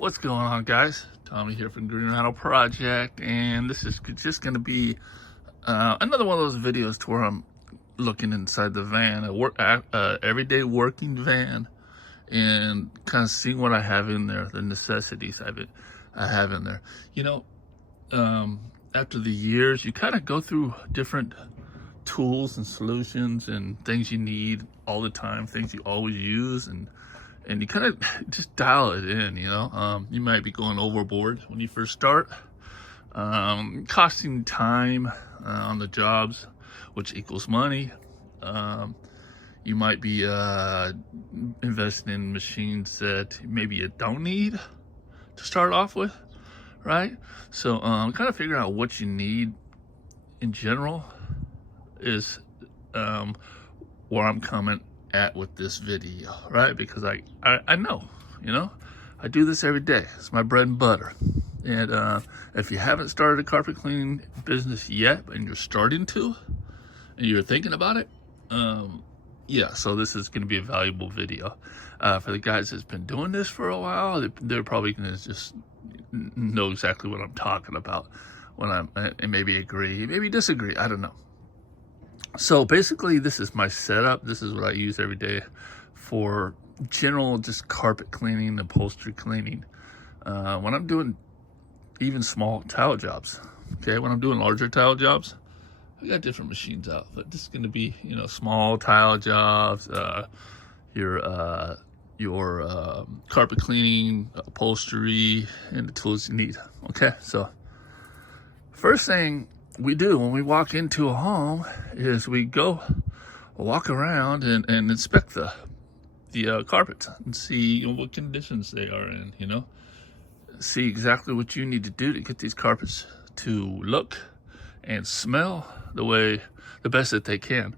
What's going on, guys? Tommy here from Green Rhino Project, and this is just going to be another one of those videos to where I'm looking inside the van, a everyday working van, and kind of seeing what I have in there, the necessities I have in there. After the years, you kind of go through different tools and solutions and things you need all the time, things you always use, and you kind of just dial it in. You might be going overboard when you first start, costing time on the jobs, which equals money. You might be investing in machines that maybe you don't need to start off with, right? So kind of figuring out what you need in general is where I'm coming at with this video, right? Because I know, I do this every day. It's my bread and butter. And if you haven't started a carpet cleaning business yet, and you're starting to, and you're thinking about it, yeah, so this is going to be a valuable video. For the guys that's been doing this for a while, they're probably going to just know exactly what I'm talking about when and maybe agree, maybe disagree, I don't know. So basically, this is my setup. This is what I use every day for general just carpet cleaning, upholstery cleaning. When I'm doing even small tile jobs, okay? When I'm doing larger tile jobs, I got different machines out. But this is going to be, small tile jobs, your carpet cleaning, upholstery, and the tools you need, okay? So first thing we do when we walk into a home is we go walk around and inspect the carpets and see what conditions they are in, see exactly what you need to do to get these carpets to look and smell the best that they can,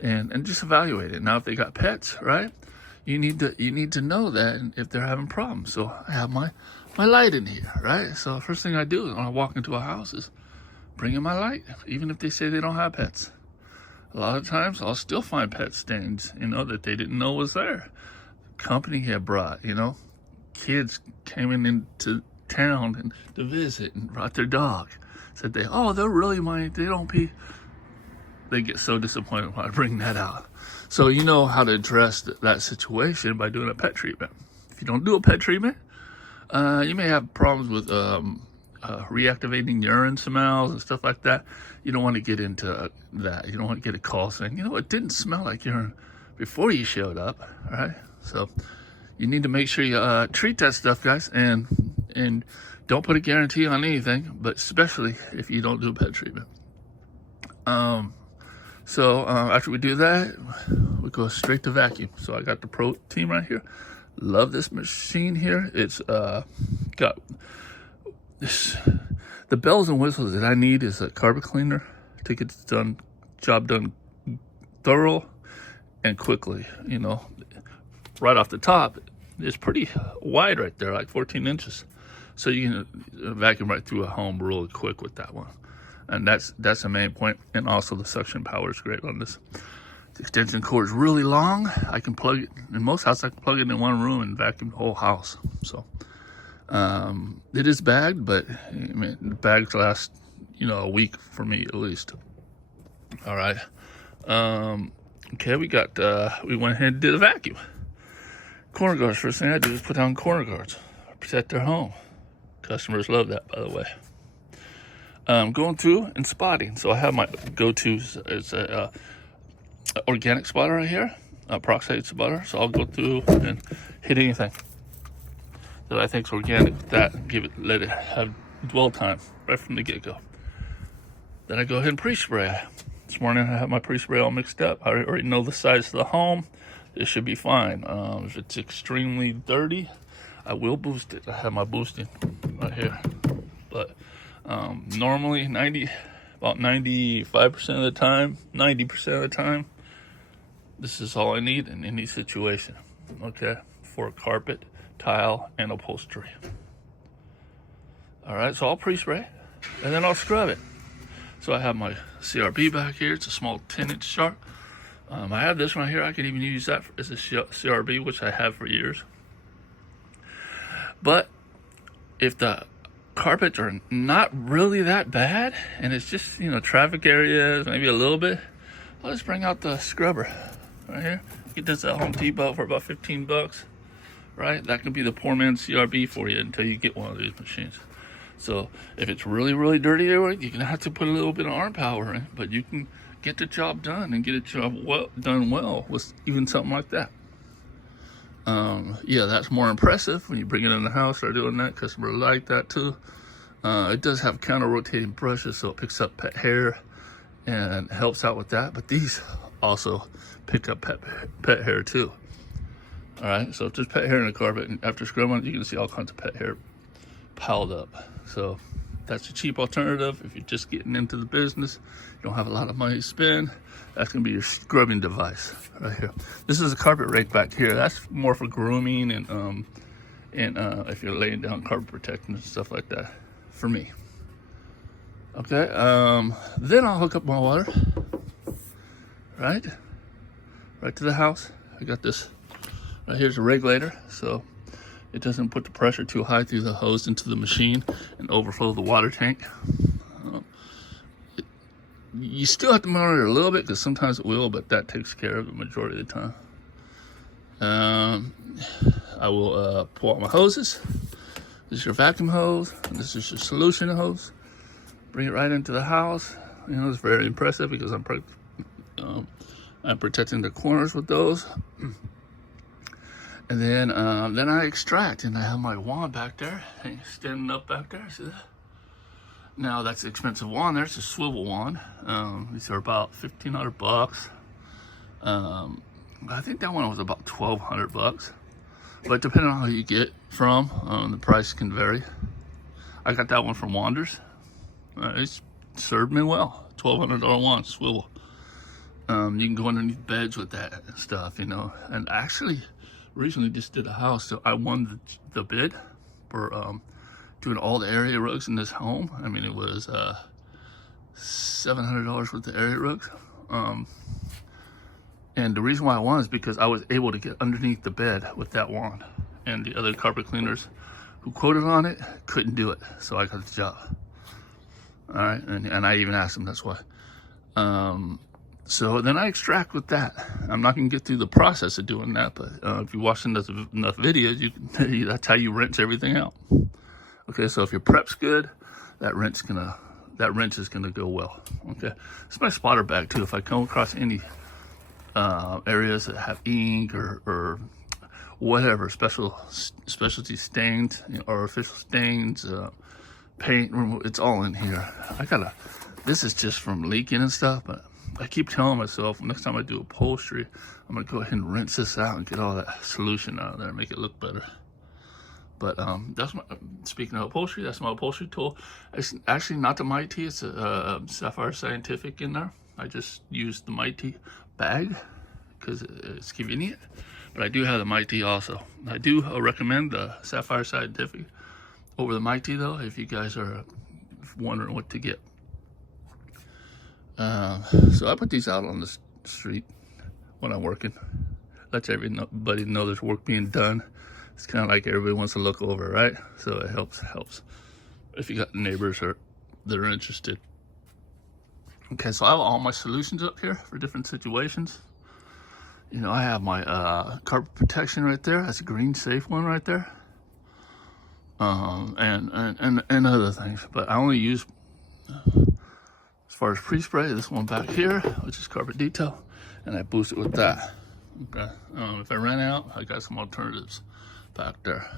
and just evaluate it. Now, if they got pets, right, you need to know that, and if they're having problems. So I have my light in here, right? So the first thing I do when I walk into a house is bring in my light, even if they say they don't have pets. A lot of times I'll still find pet stains, that they didn't know was there. Company had brought, kids came into town and to visit and brought their dog. Said they're really mine. They get so disappointed when I bring that out. So you know how to address that situation by doing a pet treatment. If you don't do a pet treatment, you may have problems with reactivating urine smells and stuff like that. You don't want to get into that. You don't want to get a call saying, it didn't smell like urine before you showed up, all right? So you need to make sure you treat that stuff, guys, and don't put a guarantee on anything, but especially if you don't do a pet treatment. So after we do that, we go straight to vacuum. So I got the Pro Team right here. Love this machine here. It's got the bells and whistles that I need is a carpet cleaner to get the job done thorough and quickly. Right off the top, it's pretty wide right there, like 14 inches. So you can vacuum right through a home really quick with that one. And that's the main point. And also the suction power is great on this. The extension cord is really long. I can plug it, in most houses, I can plug it in one room and vacuum the whole house. So it is bagged, but the bags last, a week for me at least. All right. Okay, we went ahead and did a vacuum. Corner guards, first thing I do is put down corner guards, protect their home. Customers love that, by the way. Going through and spotting. So I have my go-tos. It's a organic spotter right here, a peroxide spotter. So I'll go through and hit anything that I think is organic with that, let it have dwell time right from the get-go. Then I go ahead and pre-spray. This morning I have my pre-spray all mixed up. I already know the size of the home. It should be fine. If it's extremely dirty, I will boost it. I have my boosting right here. But normally about 95% of the time, 90% of the time, this is all I need in any situation, okay, for carpet, tile, and upholstery. All right, so I'll pre-spray, and then I'll scrub it. So I have my CRB back here. It's a small 10-inch sharp. I have this one here. I can even use that as a CRB, which I have for years. But if the carpets are not really that bad and it's just, you know, traffic areas, maybe a little bit, I'll just bring out the scrubber right here. Get this at Home Depot for about 15 bucks, right? That could be the poor man's CRB for you until you get one of these machines. So if it's really, really dirty, you're gonna have to put a little bit of arm power in, but you can get the job done and get a job done well with even something like that. Yeah, that's more impressive when you bring it in the house. Start doing that. Customers like that too. It does have counter rotating brushes, so it picks up pet hair and helps out with that. But these also pick up pet hair too. All right, so if there's pet hair in the carpet, and after scrubbing, you can see all kinds of pet hair piled up. So that's a cheap alternative if you're just getting into the business. You don't have a lot of money to spend. That's gonna be your scrubbing device right here. This is a carpet rake back here. That's more for grooming and if you're laying down carpet protection and stuff like that. For me. Okay. Then I'll hook up my water. Right to the house. I got this. Right here's a regulator, so it doesn't put the pressure too high through the hose into the machine and overflow the water tank. You still have to monitor a little bit because sometimes it will, but that takes care of the majority of the time. I will pull out my hoses. This is your vacuum hose, and this is your solution hose. Bring it right into the house. You know, it's very impressive because I'm protecting the corners with those. And then I extract, and I have my wand back there, standing up back there. See that? Now that's an expensive wand. There's a swivel wand. These are about 1,500 bucks. I think that one was about 1,200 bucks. But depending on who you get from, the price can vary. I got that one from Wanders. It's served me well. $1,200 wand swivel. You can go underneath beds with that and stuff, you know. And actually, recently just did a house, so I won the bid for doing all the area rugs in this home. I mean, it was $700 worth of area rugs. And the reason why I won is because I was able to get underneath the bed with that wand. And the other carpet cleaners who quoted on it couldn't do it. So I got the job. All right, and I even asked them, that's why. So then I extract with that. I'm not gonna get through the process of doing that, but if you watch enough videos, that's how you rinse everything out. Okay, so if your prep's good, that rinse is gonna go well. Okay, it's my spotter bag too. If I come across any areas that have ink or whatever specialty stains, you know, artificial stains, paint, it's all in here. This is just from leaking and stuff, but I keep telling myself next time I do upholstery, I'm gonna go ahead and rinse this out and get all that solution out of there and make it look better. But that's speaking of upholstery, that's my upholstery tool. It's actually not the Mighty, it's a Sapphire Scientific in there. I just used the Mighty bag because it's convenient, but I do have the Mighty also. I do recommend the Sapphire Scientific over the Mighty though, if you guys are wondering what to get. So I put these out on the street when I'm working. Let everybody know there's work being done. It's kind of like everybody wants to look over, right? So it helps if you got neighbors that are interested. Okay, so I have all my solutions up here for different situations. You know, I have my carpet protection right there. That's a green safe one right there. And other things, but I only use, as far as pre-spray, this one back here, which is carpet detail, and I boost it with that. Okay, if I ran out, I got some alternatives back there,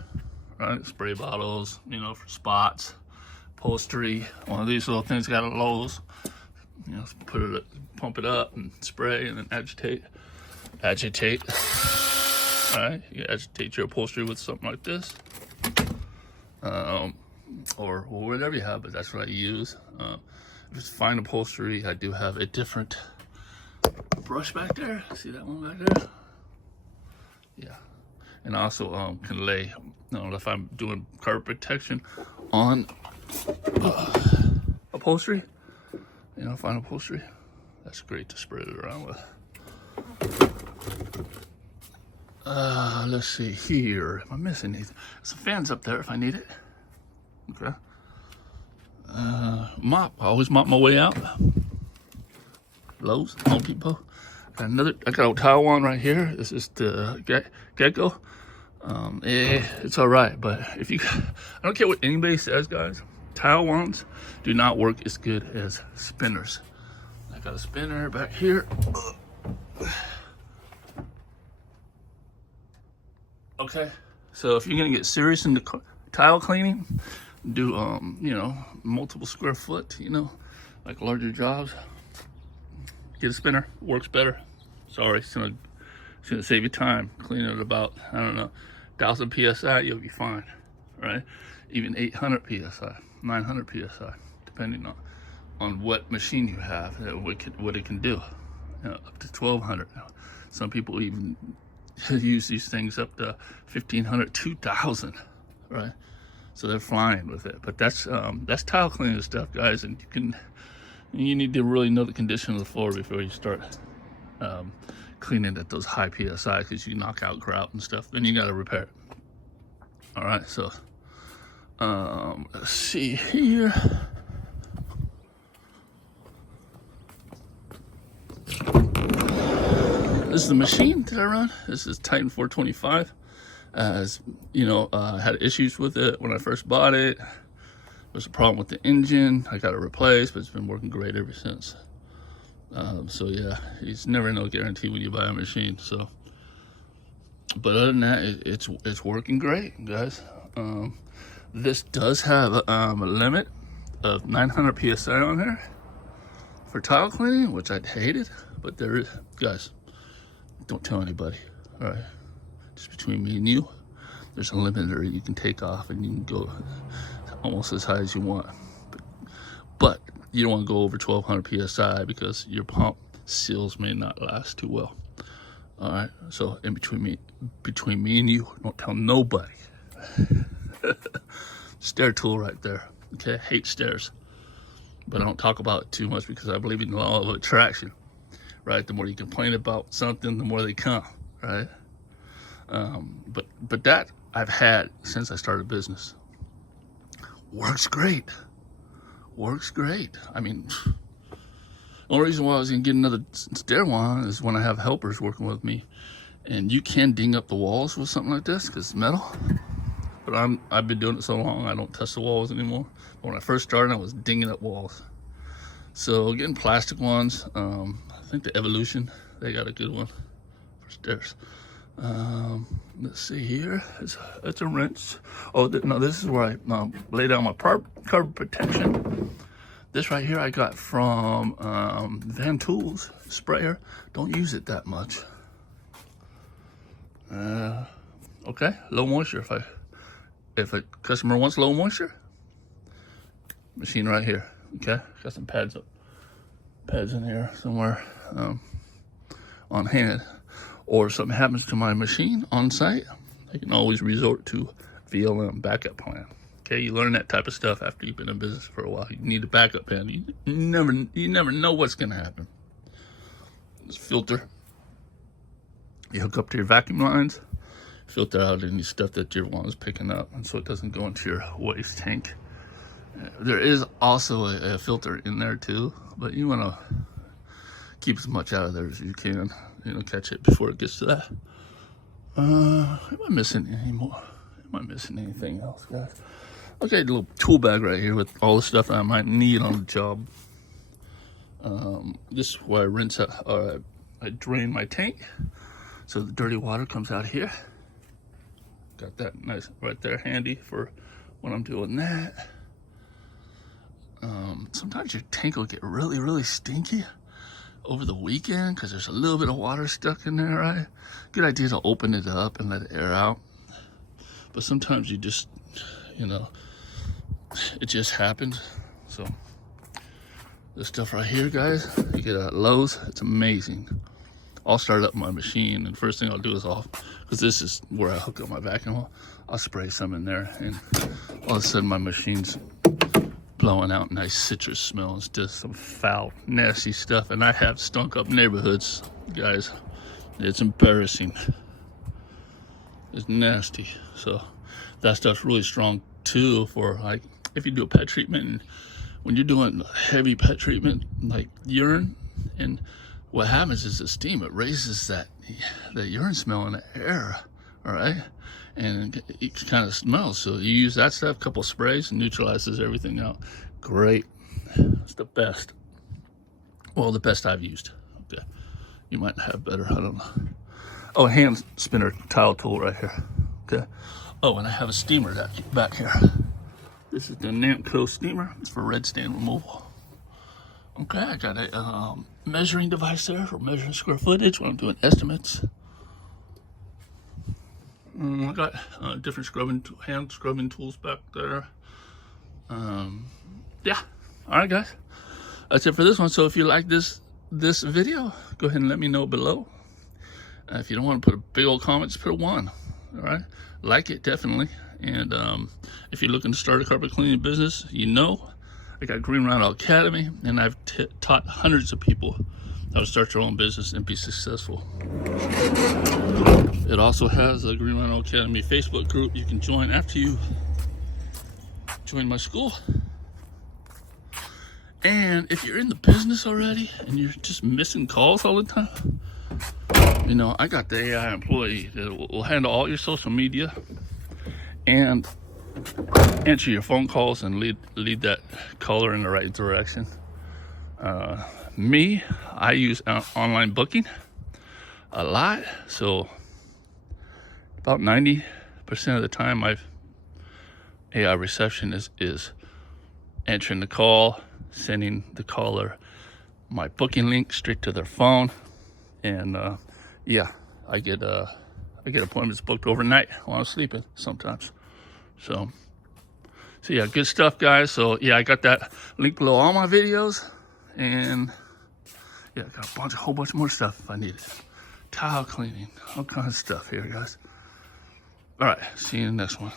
right? Spray bottles, you know, for spots, upholstery. One of these little things got a Lowe's. You know, pump it up and spray, and then agitate. Right? You agitate your upholstery with something like this, or whatever you have. But that's what I use. If it's fine upholstery, I do have a different brush back there. See that one back there? Yeah. And I also can lay, you know, if I'm doing carpet protection on upholstery, you know, fine upholstery, that's great to spread it around with. Let's see here. Am I missing anything? Some fans up there if I need it. Okay. Mop. I always mop my way out. Lowe's, Home Depot. I got a towel one right here. This is the Gecko. It's all right, but if you, I don't care what anybody says, guys. Towel wands do not work as good as spinners. I got a spinner back here. Okay, so if you're gonna get serious into tile cleaning, do you know, multiple square foot, you know, like larger jobs, get a spinner. Works better. Sorry, it's gonna save you time. Clean it about, I don't know, 1,000 psi, you'll be fine, right? Even 800 psi, 900 psi, depending on what machine you have, what it can do. You know, up to 1,200. Some people even use these things up to 1,500, 2,000, right? So they're flying with it. But that's tile cleaning stuff, guys, and you need to really know the condition of the floor before you start cleaning at those high psi, because you knock out grout and stuff. Then you got to repair it. All right, so let's see here. This is the machine that I run. This is Titan 425. As you know, I had issues with it when I first bought it. There was a problem with the engine. I got it replaced, but it's been working great ever since. So yeah, it's never no guarantee when you buy a machine. So, but other than that, it's working great, guys. This does have a limit of 900 psi on here for tile cleaning, which I'd hated, but there is, guys. Don't tell anybody. All right, just between me and you. There's a limiter you can take off, and you can go almost as high as you want. But you don't want to go over 1,200 psi because your pump seals may not last too well. All right, so in between me and you, don't tell nobody. Stair tool right there. Okay, hate stairs, but I don't talk about it too much because I believe in the law of attraction. Right, the more you complain about something, the more they come. Right, but that I've had since I started business. Works great. Works great. I mean, the only reason why I was gonna get another stair wand is when I have helpers working with me, and you can ding up the walls with something like this because it's metal. But I've been doing it so long, I don't touch the walls anymore. But when I first started, I was dinging up walls. So getting plastic ones, I think the Evolution, they got a good one for stairs. Let's see here, it's a wrench. Oh no, this is where I lay down my carbon protection. This right here I got from Van Tools sprayer. Don't use it that much. Okay, low moisture. If a customer wants low moisture, machine right here. Okay, got some pads in here somewhere on hand. Or if something happens to my machine on site, I can always resort to VLM backup plan. Okay, you learn that type of stuff after you've been in business for a while. You need a backup plan. You never know what's gonna happen. This filter, you hook up to your vacuum lines, filter out any stuff that your wand is picking up, and so it doesn't go into your waste tank. There is also a filter in there too, but you want to keep as much out of there as you can. You know, catch it before it gets to that. Am I missing any more? Am I missing anything else, guys? Okay, a little tool bag right here with all the stuff that I might need on the job. This is where I rinse out, or I drain my tank, so the dirty water comes out here. Got that nice right there, handy for when I'm doing that. Sometimes your tank will get really, really stinky over the weekend because there's a little bit of water stuck in there, right? Good idea to open it up and let it air out. But sometimes you just, you know, it just happens. So this stuff right here, guys, you get at Lowe's, it's amazing. I'll start up my machine, and first thing I'll do is because this is where I hook up my vacuum, I'll spray some in there, and all of a sudden my machine's blowing out nice citrus smell instead of some foul, nasty stuff. And I have stunk up neighborhoods, guys. It's embarrassing. It's nasty. So that stuff's really strong too for like if you do a pet treatment, and when you're doing heavy pet treatment like urine, and what happens is the steam, it raises that urine smell in the air, all right, and it kind of smells. So you use that stuff, a couple of sprays, and neutralizes everything out. Great. It's the best. Well, the best I've used. Okay, you might have better, I don't know. Oh, hand spinner tile tool right here. Okay. Oh, and I have a steamer back here. This is the Namco steamer. It's for red stain removal. Okay, I got a measuring device there for measuring square footage when I'm doing estimates. I got different hand scrubbing tools back there. Yeah. All right, guys. That's it for this one. So if you like this video, go ahead and let me know below. If you don't want to put a big old comment, just put a 1. All right. Like it, definitely. And if you're looking to start a carpet cleaning business, I got Green Rhino Academy, and I've taught hundreds of people how to start your own business and be successful. It also has a Green Rhino Academy Facebook group you can join after you join my school. And if you're in the business already and you're just missing calls all the time, I got the AI employee that will handle all your social media and answer your phone calls and lead that caller in the right direction. I use online booking a lot, so about 90% of the time my AI reception is answering the call, sending the caller my booking link straight to their phone, and I get appointments booked overnight while I'm sleeping sometimes. So yeah, good stuff, guys. So yeah, I got that link below all my videos, and yeah, I got a whole bunch more stuff if I need it. Tile cleaning, all kinds of stuff here, guys. All right, see you in the next one.